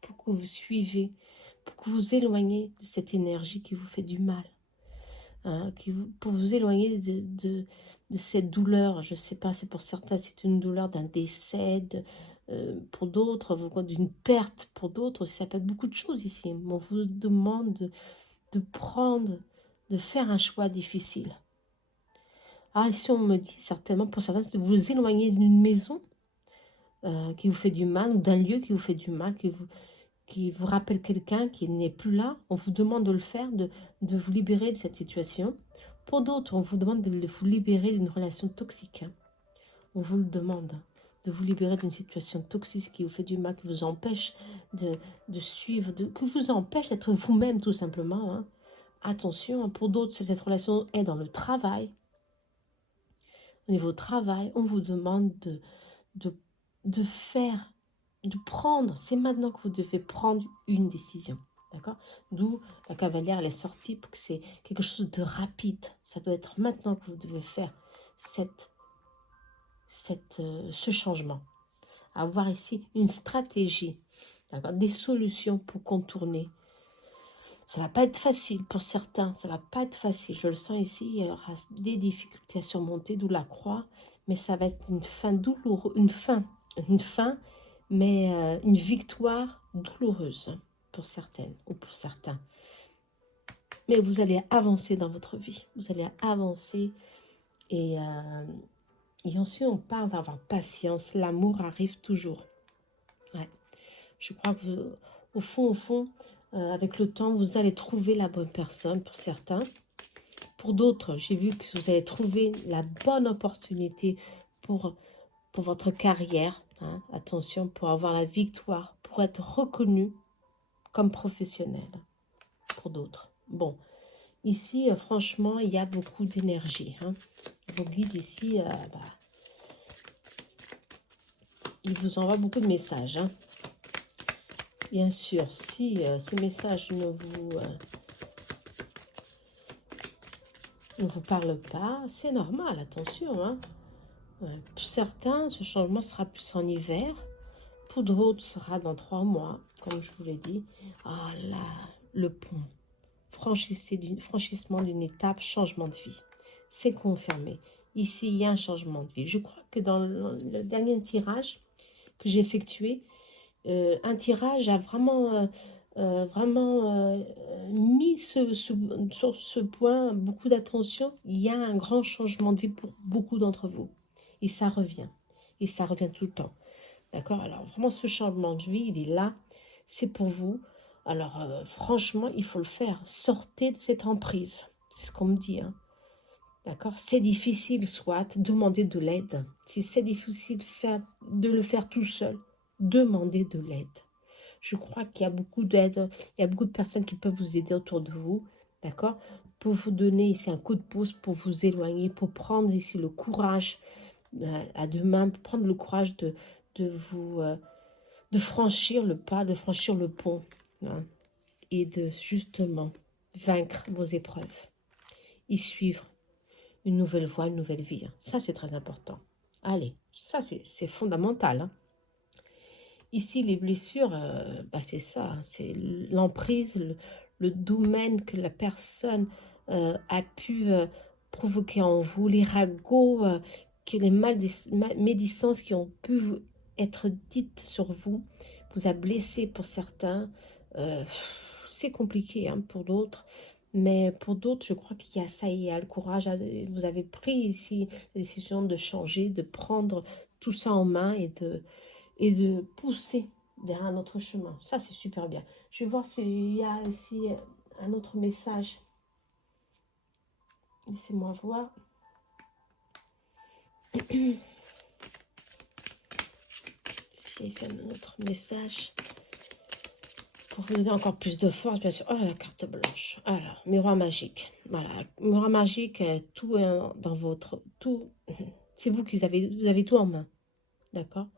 pour que vous suivez, pour que vous éloignez de cette énergie qui vous fait du mal, hein, pour vous éloigner de cette douleur. Je ne sais pas, c'est pour certains, c'est une douleur d'un décès, pour d'autres, d'une perte, pour d'autres, ça peut être beaucoup de choses ici. On vous demande de prendre, de faire un choix difficile. Ah, ici, on me dit certainement, pour certains, c'est de vous éloigner d'une maison qui vous fait du mal, ou d'un lieu qui vous fait du mal, qui vous rappelle quelqu'un qui n'est plus là. On vous demande de le faire, de vous libérer de cette situation. Pour d'autres, on vous demande de vous libérer d'une relation toxique. Hein. On vous le demande, hein, de vous libérer d'une situation toxique qui vous fait du mal, qui vous empêche de suivre, que vous empêche d'être vous-même tout simplement. Hein. Attention, hein, pour d'autres, cette relation est dans le travail. Au niveau travail, on vous demande de faire, de prendre, c'est maintenant que vous devez prendre une décision, d'accord? D'où la cavalière, elle est sortie pour que c'est quelque chose de rapide. Ça doit être maintenant que vous devez faire ce changement. Avoir ici une stratégie, d'accord? Des solutions pour contourner. Ça va pas être facile pour certains, ça va pas être facile. Je le sens ici, il y aura des difficultés à surmonter, d'où la croix, mais ça va être une fin douloureuse, une fin, mais une victoire douloureuse pour certaines ou pour certains. Mais vous allez avancer dans votre vie, vous allez avancer et ensuite on parle d'avoir patience, l'amour arrive toujours. Ouais. Je crois que au fond, avec le temps, vous allez trouver la bonne personne pour certains. Pour d'autres, j'ai vu que vous allez trouver la bonne opportunité pour votre carrière. Hein, attention, pour avoir la victoire, pour être reconnu comme professionnel pour d'autres. Bon, ici, franchement, il y a beaucoup d'énergie. Hein. Vos guides ici, ils vous envoient beaucoup de messages. Hein. Bien sûr, si ces messages ne vous parlent pas, c'est normal, attention. Hein. Ouais. Pour certains, ce changement sera plus en hiver. Pour d'autres, ce sera dans 3 mois, comme je vous l'ai dit. Ah là, le pont. Franchissement d'une étape, changement de vie. C'est confirmé. Ici, il y a un changement de vie. Je crois que dans le dernier tirage que j'ai effectué, un tirage a vraiment mis sur ce point beaucoup d'attention. Il y a un grand changement de vie pour beaucoup d'entre vous. Et ça revient. Et ça revient tout le temps. D'accord? Alors, vraiment, ce changement de vie, il est là. C'est pour vous. Alors, franchement, il faut le faire. Sortez de cette emprise. C'est ce qu'on me dit, hein. D'accord? C'est difficile, soit, demandez de l'aide. Si c'est difficile de le faire tout seul, demandez de l'aide. Je crois qu'il y a beaucoup d'aide, il y a beaucoup de personnes qui peuvent vous aider autour de vous, d'accord? Pour vous donner ici un coup de pouce, pour vous éloigner, pour prendre ici le courage à deux mains, pour prendre le courage de franchir le pas, de franchir le pont, hein, et de justement vaincre vos épreuves et suivre une nouvelle voie, une nouvelle vie. Hein. Ça, c'est très important. Allez, ça, c'est fondamental. Hein. Ici, les blessures, bah, c'est ça. Hein, c'est l'emprise, le domaine que la personne a pu provoquer en vous, les ragots, que les médisances qui ont pu être dites sur vous, vous a blessé pour certains. C'est compliqué hein, pour d'autres. Mais pour d'autres, je crois qu'il y a ça, il y a le courage. Vous avez pris ici la décision de changer, de prendre tout ça en main et de pousser vers un autre chemin. Ça, c'est super bien. Je vais voir s'il y a ici un autre message. Laissez-moi voir. Si c'est un autre message. Pour vous donner encore plus de force, bien sûr. Oh, la carte blanche. Alors, miroir magique. Voilà, miroir magique, tout est dans votre... Tout, c'est vous qui avez tout en main. D'accord?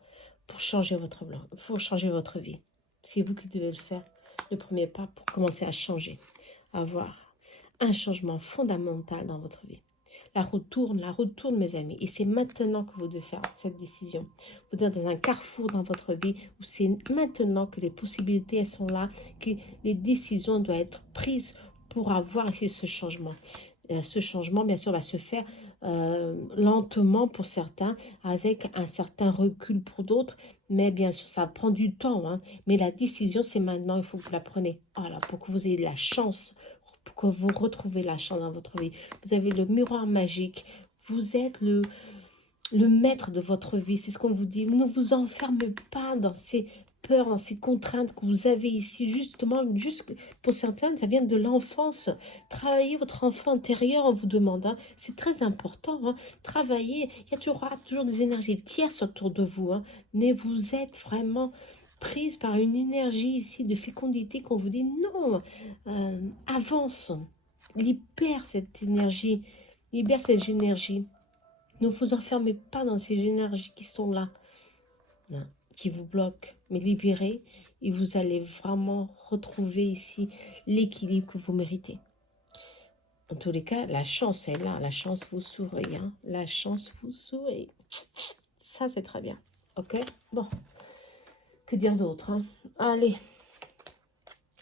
Pour changer votre vie. C'est vous qui devez le faire. Le premier pas pour commencer à changer. Avoir un changement fondamental dans votre vie. La route tourne, mes amis. Et c'est maintenant que vous devez faire cette décision. Vous êtes dans un carrefour dans votre vie où c'est maintenant que les possibilités elles sont là, que les décisions doivent être prises pour avoir ici ce changement. Ce changement, bien sûr, va se faire lentement pour certains, avec un certain recul pour d'autres. Mais bien sûr, ça prend du temps. Hein. Mais la décision, c'est maintenant. Il faut que vous la preniez. Voilà, pour que vous ayez la chance, pour que vous retrouvez la chance dans votre vie. Vous avez le miroir magique. Vous êtes le maître de votre vie. C'est ce qu'on vous dit. Ne vous enfermez pas dans ces peurs, dans ces contraintes que vous avez ici. Justement, juste pour certains, ça vient de l'enfance. Travaillez votre enfant intérieur, on vous demande. Hein. C'est très important. Hein. Travaillez. Il y aura toujours des énergies tierces autour de vous. Hein. Mais vous êtes vraiment prise par une énergie ici de fécondité qu'on vous dit non, avance, libère cette énergie, libère cette énergie. Ne vous enfermez pas dans ces énergies qui sont là, hein, qui vous bloquent, mais libérez et vous allez vraiment retrouver ici l'équilibre que vous méritez. En tous les cas, la chance est là, la chance vous sourit, hein, la chance vous sourit. Ça, c'est très bien, ok? Bon, que dire d'autre, hein? Allez,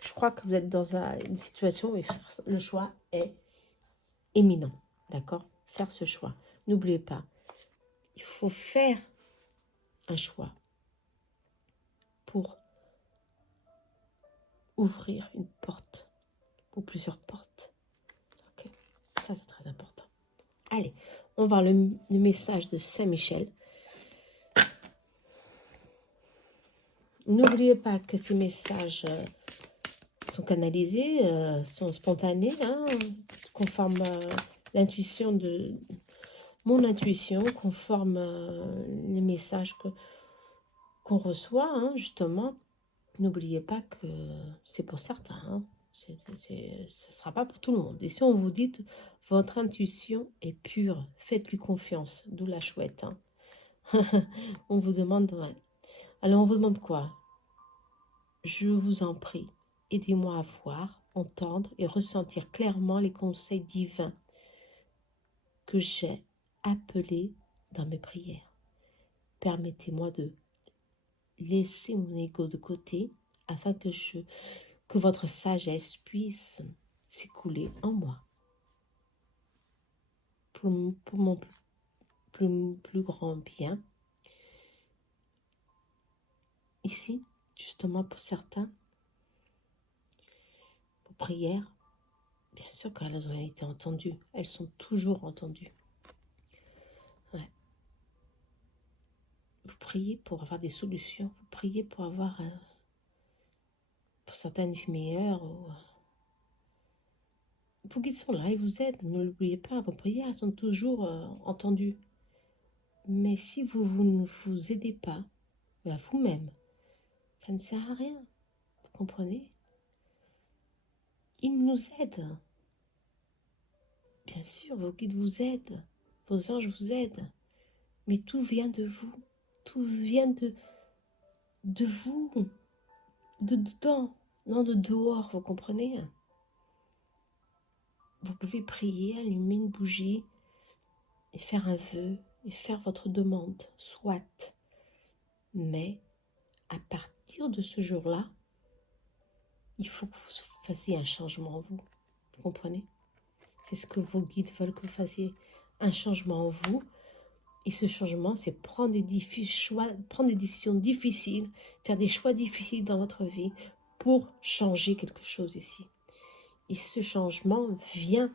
je crois que vous êtes dans une situation où le choix est éminent, d'accord? Faire ce choix. N'oubliez pas, il faut faire un choix pour ouvrir une porte ou plusieurs portes. Okay. Ça, c'est très important. Allez, on va voir le message de Saint-Michel. N'oubliez pas que ces messages sont canalisés, sont spontanés, hein, conforme à l'intuition de mon intuition, conforme les messages qu'on reçoit, hein, justement. N'oubliez pas que c'est pour certains, hein. Ce ne sera pas pour tout le monde. Et si on vous dit, votre intuition est pure, faites-lui confiance, d'où la chouette. Hein. On vous demande, ouais. Alors on vous demande quoi? Je vous en prie, aidez-moi à voir, entendre et ressentir clairement les conseils divins que j'ai appelés dans mes prières. Permettez-moi de laisser mon ego de côté afin que votre sagesse puisse s'écouler en moi pour mon plus grand bien. Ici, justement pour certains, vos prières, bien sûr qu'elles ont été entendues. Elles sont toujours entendues. Ouais. Vous priez pour avoir des solutions. Vous priez pour avoir, pour certaines vie meilleure. Vos guides sont là, ils vous aident. Ne l'oubliez pas, vos prières sont toujours entendues. Mais si vous ne vous aidez pas, à vous-même, ça ne sert à rien. Vous comprenez? Ils nous aident. Bien sûr, vos guides vous aident. Vos anges vous aident. Mais tout vient de vous. Tout vient de vous. De dedans. Non, de dehors, vous comprenez? Vous pouvez prier, allumer une bougie et faire un vœu et faire votre demande, soit. Mais à partir de ce jour-là, il faut que vous fassiez un changement en vous. Vous comprenez? C'est ce que vos guides veulent que vous fassiez. Un changement en vous. Et ce changement, c'est prendre des décisions difficiles, faire des choix difficiles dans votre vie pour changer quelque chose ici. Et ce changement vient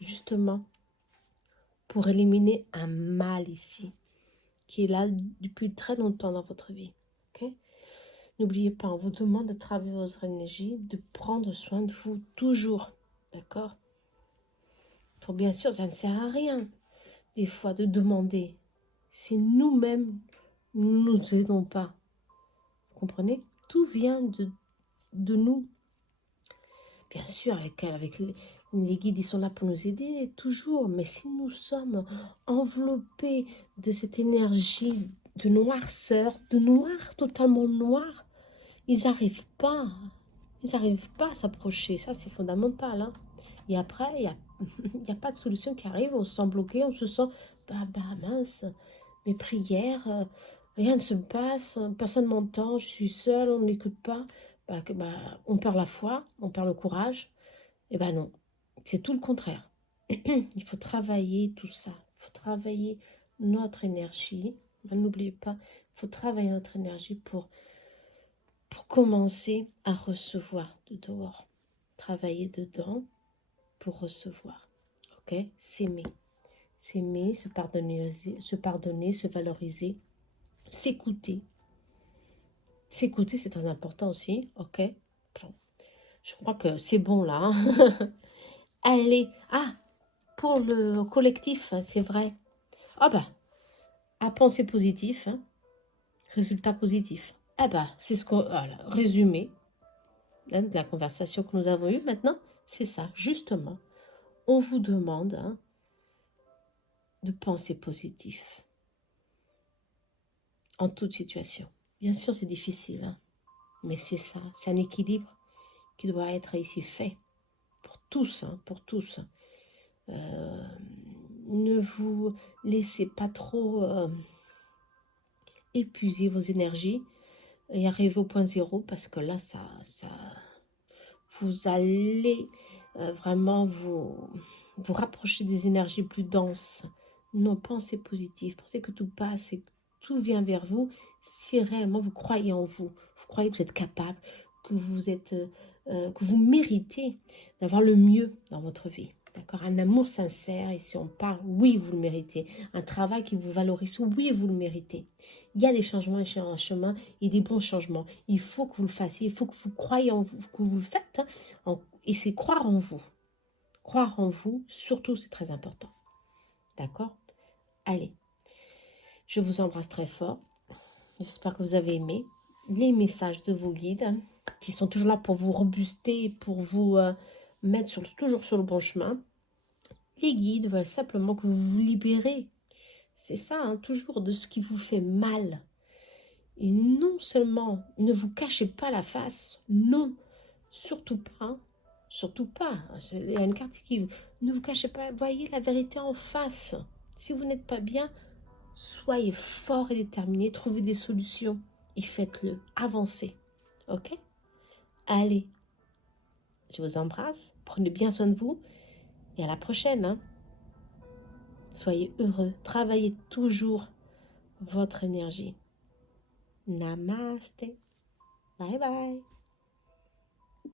justement pour éliminer un mal ici, qui est là depuis très longtemps dans votre vie. Okay? N'oubliez pas, on vous demande de travailler votre énergie, de prendre soin de vous toujours. D'accord? Pour bien sûr, ça ne sert à rien, des fois, de demander. Si nous-mêmes, nous ne nous aidons pas. Vous comprenez? Tout vient de nous. Bien sûr, avec les guides, ils sont là pour nous aider, toujours. Mais si nous sommes enveloppés de cette énergie de noirceur, de noir, totalement noir, ils n'arrivent pas. Ils n'arrivent pas à s'approcher. Ça, c'est fondamental. Hein. Et après, il n'y a pas de solution qui arrive. On se sent bloqué, on se sent, mince, mes prières, rien ne se passe, personne ne m'entend, je suis seule, on ne m'écoute pas. On perd la foi, on perd le courage. Eh ben non, c'est tout le contraire. Il faut travailler tout ça. Il faut travailler notre énergie. N'oubliez pas, il faut travailler notre énergie pour commencer à recevoir de dehors. Travailler dedans pour recevoir. Ok? S'aimer. S'aimer, se pardonner, se valoriser, s'écouter. S'écouter, c'est très important aussi. Ok? Bon. Je crois que c'est bon là. Hein. Allez. Ah, pour le collectif, c'est vrai. Ah bah, à penser positif, hein, résultat positif. Ah bah, c'est ce qu'on... Voilà, résumé hein, de la conversation que nous avons eue maintenant, c'est ça, justement. On vous demande hein, de penser positif en toute situation. Bien sûr, c'est difficile, hein, mais c'est ça, c'est un équilibre qui doit être ici fait pour tous, hein, pour tous. Ne vous laissez pas trop épuiser vos énergies et arriver au point zéro parce que là, vous allez vraiment vous rapprocher des énergies plus denses. Non, pensez positif, pensez que tout passe et que tout vient vers vous si réellement vous croyez en vous. Vous croyez que vous êtes capable, que vous méritez d'avoir le mieux dans votre vie. D'accord? Un amour sincère, et si on parle, oui, vous le méritez. Un travail qui vous valorise, oui, vous le méritez. Il y a des changements en chemin et des bons changements. Il faut que vous le fassiez, il faut que vous croyez en vous, que vous le faites. Hein, et c'est croire en vous. Croire en vous, surtout, c'est très important. D'accord? Allez, je vous embrasse très fort. J'espère que vous avez aimé les messages de vos guides hein, qui sont toujours là pour vous rebooster, pour vous mettre toujours sur le bon chemin. Les guides veulent simplement que vous vous libérez. C'est ça, hein, toujours de ce qui vous fait mal. Et non seulement, ne vous cachez pas la face, non, surtout pas, hein, surtout pas. Il y a une carte qui ne vous cachez pas, voyez la vérité en face. Si vous n'êtes pas bien, soyez fort et déterminé, trouvez des solutions et faites-le. Avancez. OK? Allez, je vous embrasse. Prenez bien soin de vous. Et à la prochaine. Hein. Soyez heureux. Travaillez toujours votre énergie. Namaste. Bye bye.